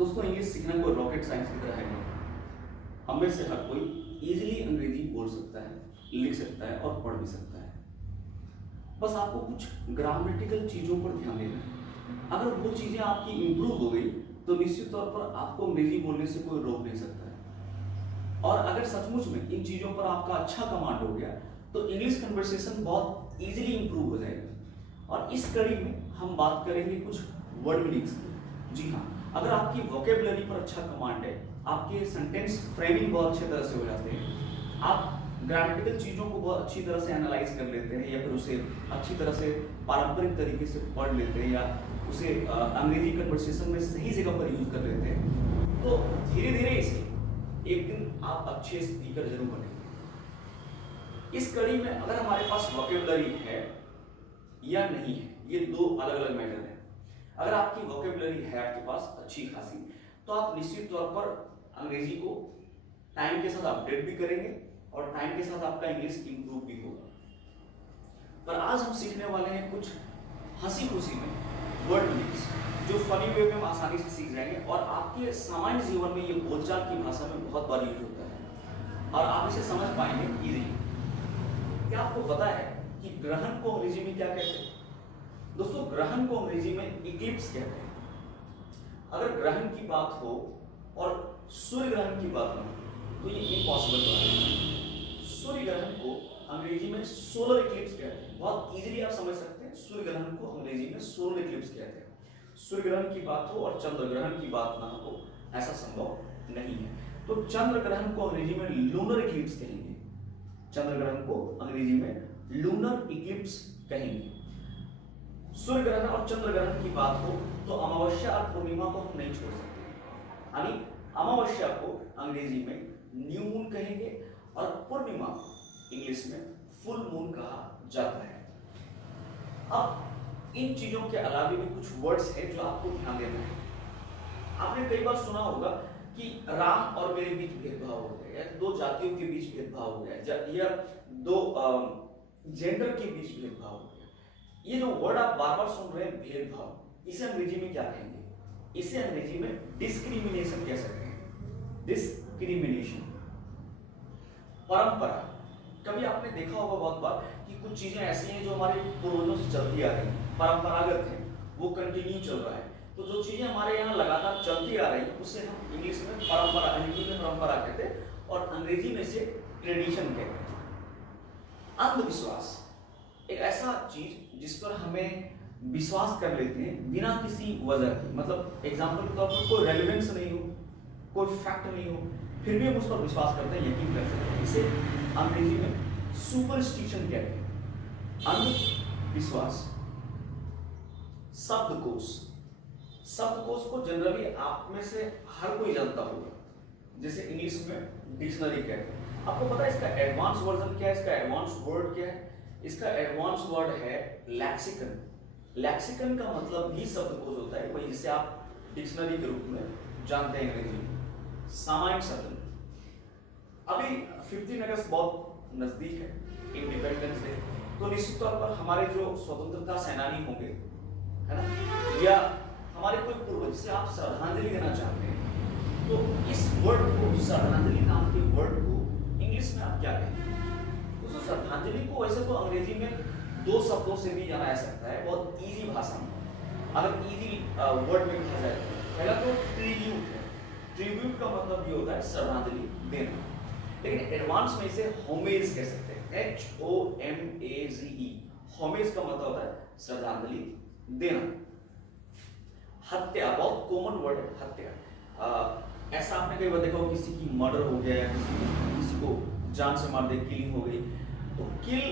दोस्तों इंग्लिश सीखना कोई रॉकेट साइंस की तरह है नहीं। हम में से हर कोई इजीली अंग्रेजी बोल सकता है, लिख सकता है और पढ़ भी सकता है। बस आपको कुछ ग्रामेटिकल चीज़ों पर ध्यान देना है। अगर वो चीज़ें आपकी इंप्रूव हो गई तो निश्चित तौर पर आपको अंग्रेजी बोलने से कोई रोक नहीं सकता है। और अगर सचमुच में इन चीज़ों पर आपका अच्छा कमांड हो गया तो इंग्लिश कन्वर्सेशन बहुत इजीली इंप्रूव हो जाएगा। और इस कड़ी में हम बात करेंगे कुछ वर्ड मीनिंग्स की। जी हाँ, अगर आपकी वोकेबलरी पर अच्छा कमांड है, आपके सेंटेंस फ्रेमिंग बहुत अच्छी तरह से हो जाते हैं, आप ग्रामेटिकल चीज़ों को बहुत अच्छी तरह से एनालाइज कर लेते हैं या फिर उसे अच्छी तरह से पारंपरिक तरीके से पढ़ लेते हैं या उसे अंग्रेजी कन्वर्सेशन में सही जगह पर यूज कर लेते हैं, तो धीरे धीरे इसे एक दिन आप अच्छे स्पीकर जरूर बनेंगे। इस कड़ी में अगर हमारे पास वोकेबलरी है या नहीं है, ये दो अलग अलग मैटर है। अगर आपकी वोकेबलरी है आपके पास अच्छी खासी, तो आप निश्चित तौर पर अंग्रेजी को टाइम के साथ अपडेट भी करेंगे और टाइम के साथ आपका इंग्लिश इंप्रूव भी होगा। पर आज हम सीखने वाले हैं कुछ हंसी खुशी में वर्ड मीनिंग्स, जो फनी वे में हम आसानी से सीख जाएंगे और आपके सामान्य जीवन में ये बोलचाल की भाषा में बहुत बार यूज होता है और आप इसे समझ पाएंगे इजीली। क्या आपको पता है कि ग्रहण को अंग्रेजी में क्या कहते हैं? दोस्तों, ग्रहण को अंग्रेजी में इक्लिप्स कहते हैं। अगर ग्रहण की बात हो और सूर्य ग्रहण की बात ना हो तो ये इम्पॉसिबल बात है। सूर्य ग्रहण को अंग्रेजी में सोलर इक्लिप्स कहते हैं। बहुत इजीली आप समझ सकते हैं, सूर्य ग्रहण को अंग्रेजी में सोलर इक्लिप्स कहते हैं। सूर्य ग्रहण की बात हो और चंद्र ग्रहण की बात ना हो, ऐसा संभव नहीं है। तो चंद्र ग्रहण को अंग्रेजी में लूनर इक्लिप्स कहेंगे। चंद्र ग्रहण को अंग्रेजी में लूनर इक्लिप्स कहेंगे। सूर्य ग्रहण और चंद्र ग्रहण की बात हो तो अमावस्या और पूर्णिमा को हम नहीं छोड़ सकते। यानी अमावस्या को अंग्रेजी में न्यू मून कहेंगे और पूर्णिमा को इंग्लिश में फुल मून कहा जाता है। अब इन चीजों के अलावा भी कुछ वर्ड्स हैं जो आपको ध्यान देना है। आपने कई बार सुना होगा कि राम और मेरे बीच भेदभाव हो गया, या दो जातियों के बीच भेदभाव हो गया, या दो जेंडर के बीच भेदभाव हो गया। ये जो वर्ड आप बार बार सुन रहे हैं भेदभाव, इसे अंग्रेजी में क्या कहेंगे? इसे अंग्रेजी में डिस्क्रिमिनेशन कह सकते हैं। डिस्क्रिमिनेशन। परंपरा। कभी आपने देखा होगा बहुत बार कि कुछ चीजें ऐसी हैं जो हमारे पूर्वजों से चलती आ रही हैं, परंपरागत हैं, वो कंटिन्यू चल रहा है। तो जो चीजें हमारे यहाँ लगातार चलती आ रही हैं उसे हम इंग्लिश में परंपरा, हिंदी में परंपरा कहते हैं और अंग्रेजी में इसे ट्रेडिशन कहते हैं। अंधविश्वास एक ऐसा चीज जिस पर हमें विश्वास कर लेते हैं बिना किसी वजह के, मतलब एग्जाम्पल के तौर पर कोई रेलेवेंस नहीं हो, कोई फैक्ट नहीं हो, फिर भी हम उस पर विश्वास करते हैं, यकीन करते हैं। इसे अंग्रेजी में सुपरस्टिशन कहते हैं। अंधविश्वास। शब्दकोश। शब्दकोश को जनरली आप में से हर कोई जानता होगा, जैसे इंग्लिश में डिक्शनरी कहते हैं। आपको पता है इसका एडवांस वर्जन क्या है? इसका एडवांस वर्ड क्या है? इसका एडवांस वर्ड है लैक्सिकन। लैक्सिकन का मतलब भी शब्दकोश होता है, वही जिसे आप डिक्शनरी के रूप में जानते हैं अंग्रेजी में। सामान्य शब्द। अभी 15 अगस्त बहुत नजदीक है, इंडिपेंडेंस डे, तो निश्चित तौर पर हमारे जो स्वतंत्रता सेनानी होंगे, है ना, या हमारे कोई पूर्वज जिसे आप श्रद्धांजलि देना चाहते हैं, तो इस वर्ड को, श्रद्धांजलि नाम के वर्ड को इंग्लिश में आप क्या कहेंगे? दोस्तों, श्रद्धांजलि को वैसे तो अंग्रेजी में दो शब्दों से भी जाना जा सकता है, बहुत इजी भाषा में। अगर इजी वर्ड में कहा जाए, पहला तो ट्रिब्यूट है। ट्रिब्यूट का मतलब ये होता है श्रद्धांजलि देना, लेकिन एडवांस में इसे होमेज कह सकते हैं। HOMAGE। होमेज का मतलब होता है श्रद्धांजलि देना। हत्या बहुत कॉमन वर्ड है, हत्या। ऐसा आपने कई बार देखा हो, किसी की मर्डर हो गया, किसी को जान से मार दे, किलिंग हो गई। तो किल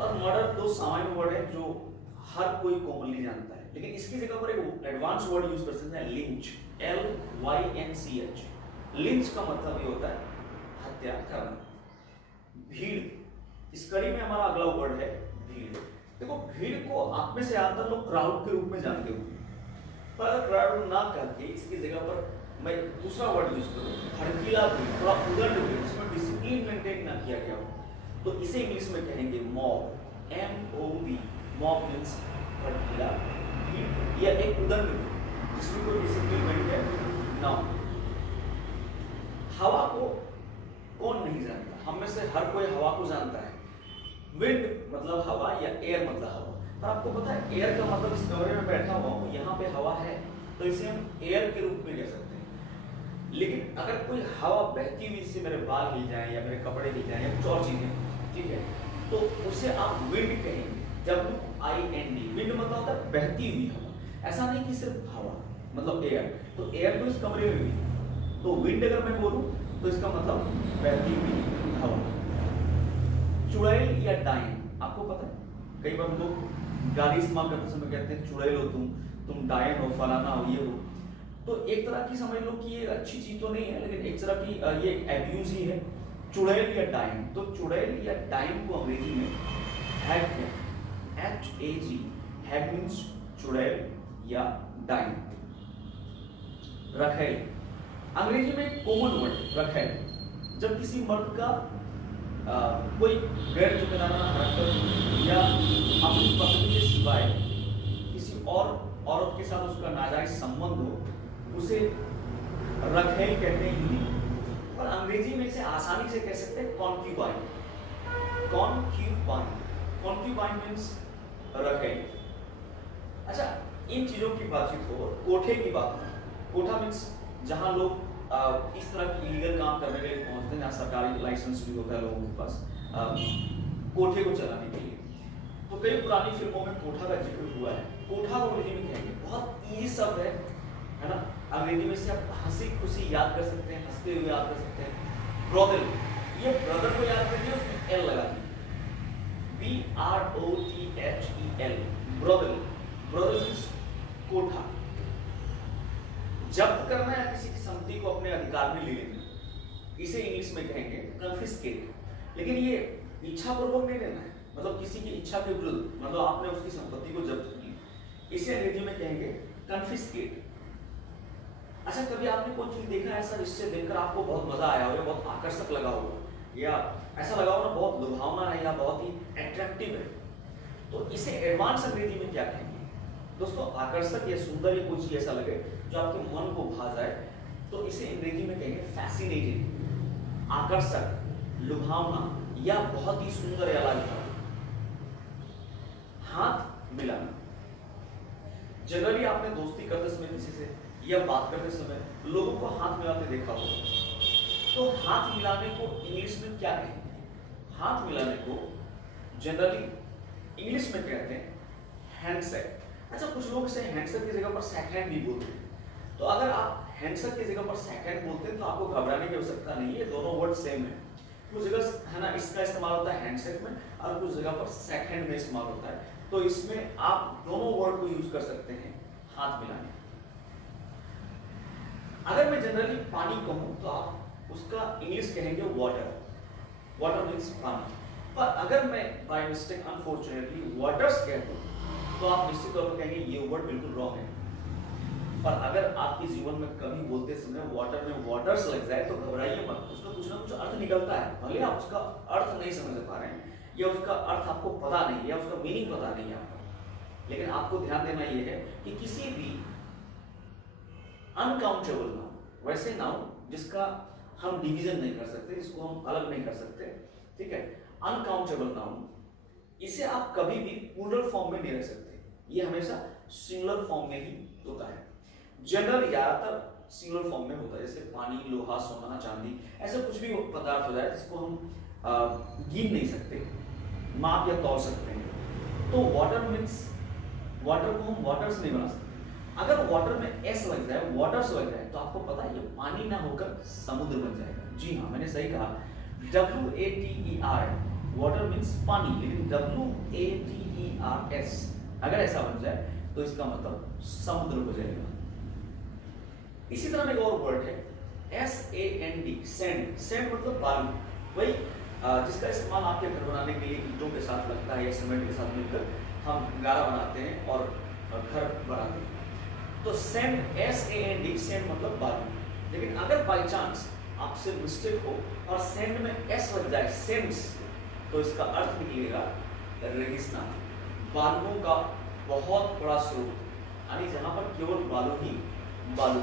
और मर्डर दो सामान्य वर्ड है जो हर कोई कॉमनली जानता है, लेकिन इसकी जगह पर एक एडवांस वर्ड यूज कर सकते हैं, लिंच। LYNCH। लिंच का मतलब ये होता है हत्या करना। भीड़। इस कड़ी में हमारा अगला वर्ड है भीड़। देखो, भीड़ को आप में से ज्यादातर लोग क्राउड के रूप में जानते होंगे, पर अगर क्राउड ना करके इसकी जगह पर मैं दूसरा वर्ड यूज करूं, भड़कीला भीड़, थोड़ा उदंड भीड़, जिसमें डिसिप्लिन मेंटेन ना किया गया हो, तो इसे इंग्लिश में कहेंगे मॉब। MOB। मॉब मीन्स भड़कीला भीड़ या एक उदंड भीड़ जिसमें कोई डिसिप्लिन मेंटेन नाउ हवा को कौन नहीं जानता? हम में से हर कोई हवा को जानता है। विंड मतलब हवा या एयर मतलब हवा। पर आपको पता है एयर का मतलब, इस कमरे में बैठा हुआ हूं, यहाँ पे हवा है तो इसे हम एयर के रूप में कह सकते हैं। लेकिन अगर कोई हवा बहती हुई, जिससे मेरे बाल हिल जाएं या मेरे कपड़े हिल जाएं या कुछ और चीजें, ठीक है, तो उसे आप विंड कहेंगे। WIND। विंड मतलब होता है बहती हुई हवा। ऐसा नहीं कि सिर्फ हवा मतलब एयर, तो एयर तो इस कमरे में भी, तो विंड अगर मैं बोलूं तो इसका मतलब बहती हुई हवा। चुड़ैल या डाइन, आपको पता है कई बार लोग गाली इस्तेमाल करते समय कहते हैं चुड़ैल हो तुम डायन हो, फलाना हो, ये हो। तो एक तरह की समझ लो कि ये अच्छी चीज तो नहीं है, लेकिन एक तरह की ये एब्यूज ही है, चुड़ैल या डायन। तो चुड़ैल या डायन को अंग्रेजी में हैग है, HAG। हैग मीन्स चुड़ैल या डायन। रखेल, अंग्रेजी में कॉमन वर्ड रखेल। जब किसी मर्द का कोई गैर जिम्मेदाराना हरकत या अपनी पत्नी के सिवाय किसी और औरत के साथ उसका नाजायज संबंध हो, उसे रखेल कहते हैं हिंदी। और अंग्रेजी में इसे आसानी से कह सकते हैं कॉन्क्यूबाइन। कॉन्क्यूबाइन मीन्स रखेल। अच्छा, इन चीजों की बातचीत हो, कोठे की बात हो। कोठा मीन्स जहां लोग इस तरह की इलीगल काम करने के लिए पहुंचते हैं, जहाँ सरकारी लाइसेंस भी होता है लोगों के पास कोठे को चलाने के लिए। तो कई पुरानी फिल्मों में कोठा का जिक्र हुआ है। कोठा को अंग्रेजी में कहेंगे, बहुत ईजी शब्द है ना। अंग्रेजी में से आप हंसी खुशी याद कर सकते हैं, हंसते हुए याद कर सकते हैं। ब्रोथल, ये ब्रदर को याद करिए, उसमें एल लगा दीजिए, BROTHEL, ब्रोथल। ब्रोथल मीन्स कोठा। जब्त करना या किसी की संपत्ति को अपने अधिकार में ले लेना, इसे इंग्लिश में कहेंगे कन्फिस्केट। लेकिन ये इच्छा पूर्वक नहीं लेना है, मतलब किसी की इच्छा के विरुद्ध, मतलब आपने उसकी संपत्ति को जब्त की, इसे अंग्रेजी में कहेंगे कन्फिस्केट। अच्छा, कभी आपने कोई चीज देखा ऐसा जिससे देखकर आपको बहुत मजा आया हो या बहुत आकर्षक लगा हो, या ऐसा लगा हो ना बहुत लुभावना है या बहुत ही अट्रैक्टिव है, तो इसे एडवांस अंग्रेजी में क्या कहेंगे? दोस्तों, आकर्षक या सुंदर या कोई चीज ऐसा लगे जो आपके मन को भा जाए, तो इसे अंग्रेजी में कहेंगे फैसिनेटिंग। आकर्षक, लुभावना या बहुत ही सुंदर या लाजवाब। हाथ मिलाना, जनरली आपने दोस्ती करते समय किसी से या बात करते समय लोगों को हाथ मिलाते देखा हो, तो हाथ मिलाने को इंग्लिश में क्या कहेंगे? हाथ मिलाने को जनरली इंग्लिश में कहते हैं हैंडशेक। अच्छा, कुछ लोग इसे हैंडशेक की जगह पर सेकंड भी बोलते हैं। तो अगर आप हैंडशेक की जगह पर सेकंड बोलते हैं तो आपको घबराने की आवश्यकता नहीं है, दोनों वर्ड सेम है। कुछ जगह है ना इसका इस्तेमाल होता है हैंडशेक में, और कुछ जगह पर सेकंड में इस्तेमाल होता है। तो इसमें आप दोनों वर्ड को यूज कर सकते हैं हाथ मिलाने। अगर मैं जनरली पानी कहूं तो आप उसका इंग्लिश कहेंगे वाटर। वाटर मीन्स पानी। पर अगर मैं बाय मिस्टेक अनफॉर्चुनेटली वाटर्स कह दूं तो आप निश्चित तौर पर कहेंगे ये वर्ड बिल्कुल रॉन्ग है। पर अगर आपके जीवन में कभी बोलते समय वाटर में वाटर्स लग जाए तो घबराइए मत, उसका कुछ ना कुछ अर्थ निकलता है। भले आप उसका अर्थ नहीं समझ पा रहे हैं या उसका अर्थ आपको पता नहीं या उसका मीनिंग पता नहीं है आपको, लेकिन आपको ध्यान देना यह है कि किसी भी अनकाउंटेबल नाउन, वैसे नाउन जिसका हम डिवीजन नहीं कर सकते, जिसको हम अलग नहीं कर सकते, ठीक है, अनकाउंटेबल नाउन, इसे आप कभी भी प्लूरल फॉर्म में नहीं रख सकते। ये हमेशा सिंगुलर फॉर्म में ही होता है। जनरल ज्यादातर सिंगुलर फॉर्म में होता है, जैसे पानी, लोहा, सोना, चांदी, ऐसा कुछ भी पदार्थ हो जाए जिसको हम गिन नहीं सकते, माप या तौल सकते हैं। तो वाटर मीन्स, वाटर को हम वाटर्स नहीं बना सकते। अगर वाटर में एस लग जाए, वाटर्स लग जाए, तो आपको पता है ये पानी ना होकर समुद्र बन जाएगा। जी हाँ, मैंने सही कहा, WATER, वाटर मीन्स पानी, लेकिन WATERS अगर ऐसा बन जाए तो इसका मतलब समुद्र हो जाएगा। इसी तरह में एक और वर्ड है SAND, सैंड। सैंड मतलब बालू, वही जिसका इस्तेमाल आपके घर बनाने के लिए ईंटों के साथ लगता है या सीमेंट के साथ मिलकर हम गारा बनाते हैं और घर बनाते हैं। तो सैंड, SAND, सैंड मतलब बालू। लेकिन अगर बाई चांस आपसे मिस्टेक हो और सैंड में एस लग जाए, सेंड्स, तो इसका अर्थ निकलेगा रेगिस्तान, बालुओं का बहुत बड़ा स्रोत, यानी जहां पर केवल बालू ही बालू।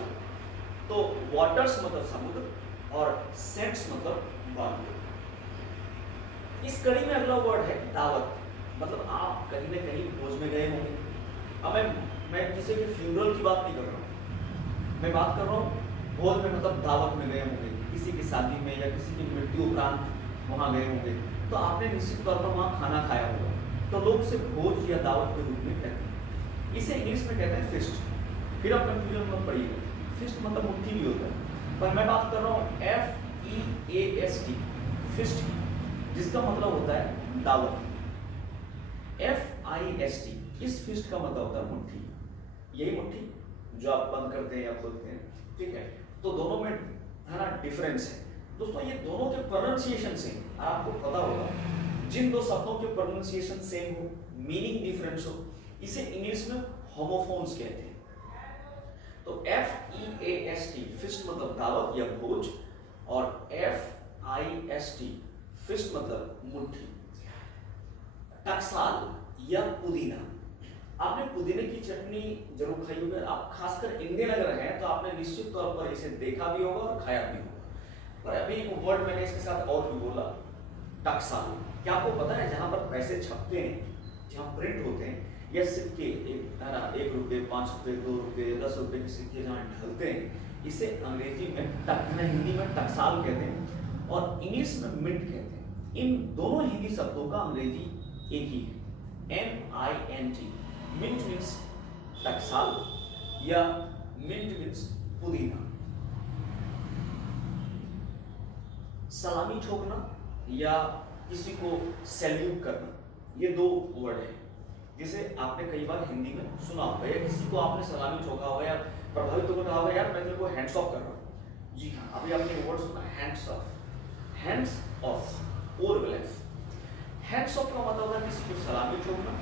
तो वाटर्स मतलब समुद्र और सेंट्स मतलब बांध। इस कड़ी में अगला वर्ड है दावत, मतलब आप कहीं ना कहीं भोज में गए होंगे। अब मैं किसी के फ्यूनरल की बात नहीं कर रहा हूँ, मैं बात कर रहा हूँ भोज में, मतलब दावत में गए होंगे, किसी की शादी में या किसी की मृत्यु उपरांत वहाँ गए होंगे, तो आपने निश्चित तौर पर वहाँ खाना खाया होगा, तो लोग उसे भोज या दावत के रूप में कहते हैं। इसे इंग्लिश में कहते हैं फिस्ट। फिर आप कंफ्यूजन मत पड़िएगा, फिस्ट मतलब मुट्ठी भी होता है, पर मैं बात कर रहा हूँ FEAST फिस्ट, जिसका मतलब होता है दावत। FIST इस फिस्ट का मतलब होता है मुट्ठी, यही मुट्ठी जो आप बंद करते हैं या खोलते हैं, ठीक है। तो दोनों में है ना डिफरेंस है दोस्तों, ये दोनों के प्रोनाउंसिएशन सेम, आपको पता होगा जिन दो शब्दों के प्रोनाउंसिएशन सेम हो, मीनिंग डिफरेंस हो, इसे इंग्लिश में होमोफोन्स कहते हैं। तो FEAST फिस्ट मतलब दावत या भोज, और FIST फिस्ट मतलब मुट्ठी। टकसाल या पुदीना, आपने पुदीने की चटनी जरूर खाई होगी, आप खासकर इंडियन अगर हैं तो आपने निश्चित तौर पर इसे देखा भी होगा और खाया भी होगा। पर अभी एक वर्ड मैंने इसके साथ और भी बोला, टकसाल। क्या आपको पता है जहां पर पैसे छपते हैं, जहां प्रिंट होते हैं, या सिक्के है ना, 1 रुपये, 5 रुपये, 2 रुपये, 10 रुपये के सिक्के जहां ढलते हैं, इसे अंग्रेजी में हिंदी में टकसाल कहते हैं और इंग्लिश में मिंट कहते हैं। इन दोनों हिंदी शब्दों का अंग्रेजी एक ही है, MINT। मिंट मीन्स टकसाल या मिंट मीन्स पुदीना। सलामी ठोकना या किसी को सैल्यूट करना, ये दो वर्ड है जिसे आपने कई बार हिंदी में सुना होगा, या किसी को आपने सलामी ठोका होगा या प्रभावित होकर कहा होगा यार मैं तेरे को हैंड्स ऑफ कर रहा हूँ। जी हाँ, अभी आपने वर्ड सुना हैंड्स ऑफ, हैंड्स ऑफ और ब्लेस। हैंड्स ऑफ का मतलब होता है किसी को सलामी ठोकना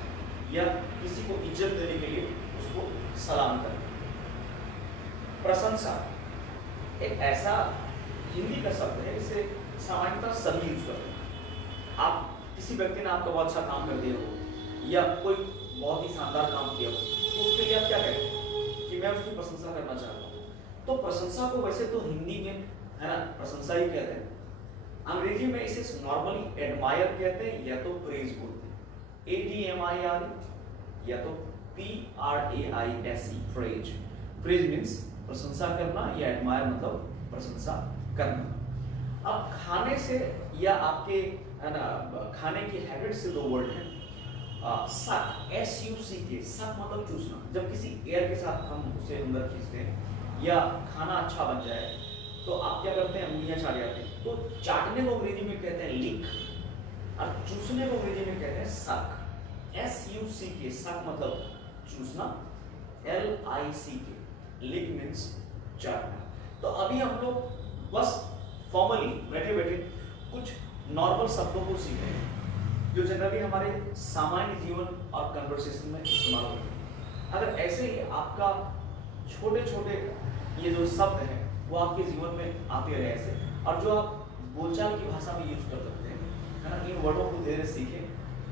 या किसी को इज्जत देने के लिए उसको सलाम करना। प्रशंसा एक ऐसा हिंदी का शब्द है, इसे सामान्यतः सभी यूज करते हैं। आप किसी व्यक्ति ने आपका बहुत अच्छा काम कर दिया हो या कोई बहुत ही शानदार काम किया हो, तो उसके लिए आप क्या कहते हैं कि मैं उसकी प्रशंसा करना चाहता हूँ। तो प्रशंसा को वैसे तो हिंदी में है ना प्रशंसा ही कहते हैं, अंग्रेजी में इसे नॉर्मली एडमायर कहते हैं या तो प्रेज बोलते हैं, ADMIRE या तो PRAISE प्रेज। प्रेज मीन्स प्रशंसा करना या एडमायर मतलब प्रशंसा करना। अब खाने से या आपके है ना खाने की हैबिट से दो वर्ड हैं, सक SUCK, सक मतलब चूसना। जब किसी एयर के साथ हम उसे अंदर खींचते हैं या खाना अच्छा बन जाए तो आप क्या करते हैं, उंगलियां चाट जाते हैं। तो चाटने को अंग्रेजी में कहते हैं लिक और चूसने को अंग्रेजी में कहते हैं सक, SUCK। सक मतलब चूसना, LICK लिक मीन्स चाटना। तो अभी हम लोग बस फॉर्मली बैठे बैठे कुछ नॉर्मल शब्दों को सीख रहे हैं जो जनरली हमारे सामान्य जीवन और कन्वर्सेशन में इस्तेमाल होते हैं। अगर ऐसे ही आपका छोटे छोटे ये जो शब्द हैं वो आपके जीवन में आते रहे ऐसे, और जो आप बोलचाल की भाषा में यूज कर सकते हैं है ना, इन वर्डों को धीरे सीखें,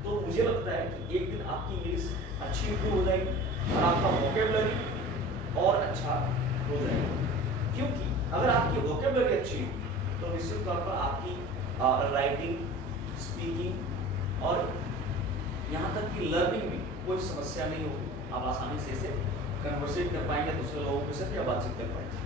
तो मुझे लगता है कि एक दिन आपकी इंग्लिश अच्छी इंप्रूव हो जाएगी और आपका वोकेबलरी और अच्छा हो जाएगा। क्योंकि अगर आपकी वोकेबलरी अच्छी हो तो निश्चित तौर पर आपकी राइटिंग, स्पीकिंग और यहाँ तक कि लर्निंग में कोई समस्या नहीं होगी। आप आसानी से इसे कन्वर्सेट कर पाएंगे दूसरे लोगों के साथ या बातचीत कर पाएंगे।